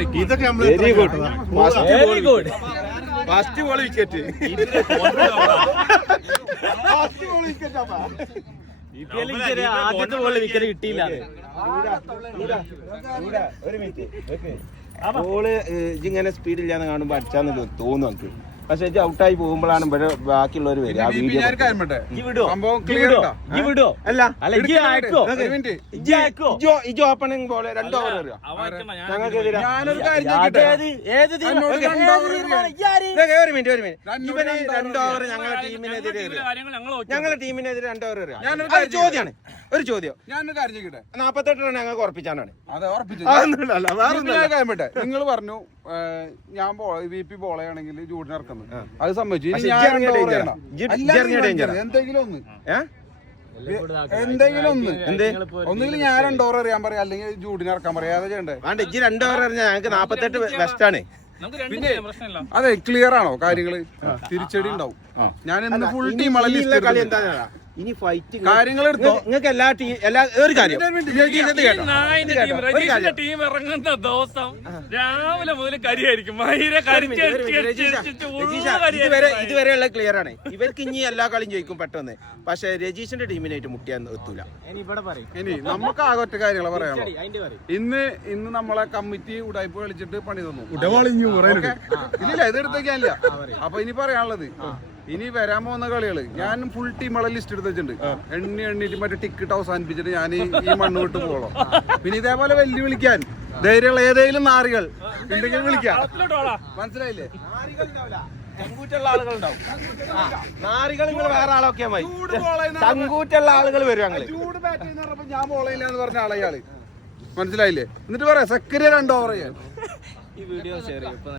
Very good, very good. First ball wicket. ആദ്യത്തെ ബോളിൽ wicket കിട്ടിയില്ല. ഒരു മിനിറ്റ്. ബോള് ഇങ്ങനെ സ്പീഡ് ഇല്ലാന്ന് കാണുമ്പോ അടിച്ചാന്ന് തോന്നും നമുക്ക്. പക്ഷെ ഔട്ടായി പോകുമ്പോഴാണ് ഇവിടെ ബാക്കിയുള്ളവർ വരിക. ഓപ്പണിംഗ് പോലെ 2 ഓവർ എറിയാം ഞങ്ങൾക്കെതിരെ. ഒരു മിനിറ്റ് ഇവന് 2 ഓവർ ഞങ്ങളുടെ ടീമിനെതിരെ 2 ഓവർ എറിയാം. ചോദ്യമാണ്, ഒരു ചോദ്യം. 48 റൺ ഞങ്ങൾക്ക് ഉറപ്പിച്ചാണ്. നിങ്ങൾ പറഞ്ഞു ഞാൻ VP ബോളയാണെങ്കിൽ ജൂഡിനെ ഇറക്കുന്നു, അത് സമ്മതിച്ചു. ഒന്നുകിൽ ഞാൻ 2 ഓവർ എറിയാൻ പറയാം, അല്ലെങ്കിൽ ജൂഡിനെ ഇറക്കാൻ പറയാം. അതാ ചെയ്യണ്ടേ? 2 ഓവർ എറിഞ്ഞാൽ ഞങ്ങൾക്ക് 48 വെസ്റ്റാണ്. പിന്നെ അതെ, ക്ലിയർ ആണോ കാര്യങ്ങള്? തിരിച്ചടി ഉണ്ടാവും. ഞാൻ ഇന്ന് ഫുൾ ടീം കളി എന്താ ഇനി ഫൈറ്റ് കാര്യങ്ങൾ എടുത്തോ. നിങ്ങൾക്ക് എല്ലാ ഒരു കാര്യം ടീം ഇറങ്ങുന്ന ദിവസം രാവിലെ മുതൽ കരിയായിരിക്കും. ഇതുവരെയുള്ള ക്ലിയർ ആണ്. ഇവർക്ക് ഇനി എല്ലാ കളിയും ജയിക്കും പെട്ടെന്ന്. പക്ഷെ രജീഷിന്റെ ടീമിനായിട്ട് മുട്ടിയാൻ എത്തൂല. ഇനി നമുക്ക് ആകെ ഒറ്റ കാര്യങ്ങളെ പറയാമോ. ഇന്ന് നമ്മളെ കമ്മിറ്റി ഉടായ്പ കളിച്ചിട്ട് പണി തന്നു. ഇല്ല, ഇത് എടുത്തേക്കാനില്ല. അപ്പൊ ഇനി പറയാനുള്ളത്, ഇനി വരാൻ പോകുന്ന കളികള് ഞാൻ ഫുൾ ടീമുകളെ ലിസ്റ്റ് എടുത്ത് വെച്ചിട്ടുണ്ട്. എണ്ണിട്ട് മറ്റേ ടിക്കറ്റ് അവസാനിപ്പിച്ചിട്ട് ഞാൻ ഈ മണ്ണ് വിട്ട് പോകണം. പിന്നെ ഇതേപോലെ വെല്ലുവിളിക്കാൻ ധൈര്യമുള്ള ഏതെങ്കിലും നാറികൾ ഉണ്ടെങ്കിൽ വിളിക്കാം. മനസ്സിലായില്ലേ? നാറികൾ നിങ്ങൾ വേറെ ആളൊക്കെ ചങ്കൂറ്റുള്ള ആളുകൾ വരും. ഞങ്ങള് ചൂട് ബാറ്റ് ചെയ്യുന്ന പറഞ്ഞപ്പോ ഞാൻ ബോളില്ല എന്ന് പറഞ്ഞ ആളയാള്. മനസ്സിലായില്ലേ? എന്നിട്ട് പറയാം സെക്രട്ടറി 2 ഓവർ ചെയ്യാൻ. ഈ വീഡിയോ ഷെയർ ചെയ്യും.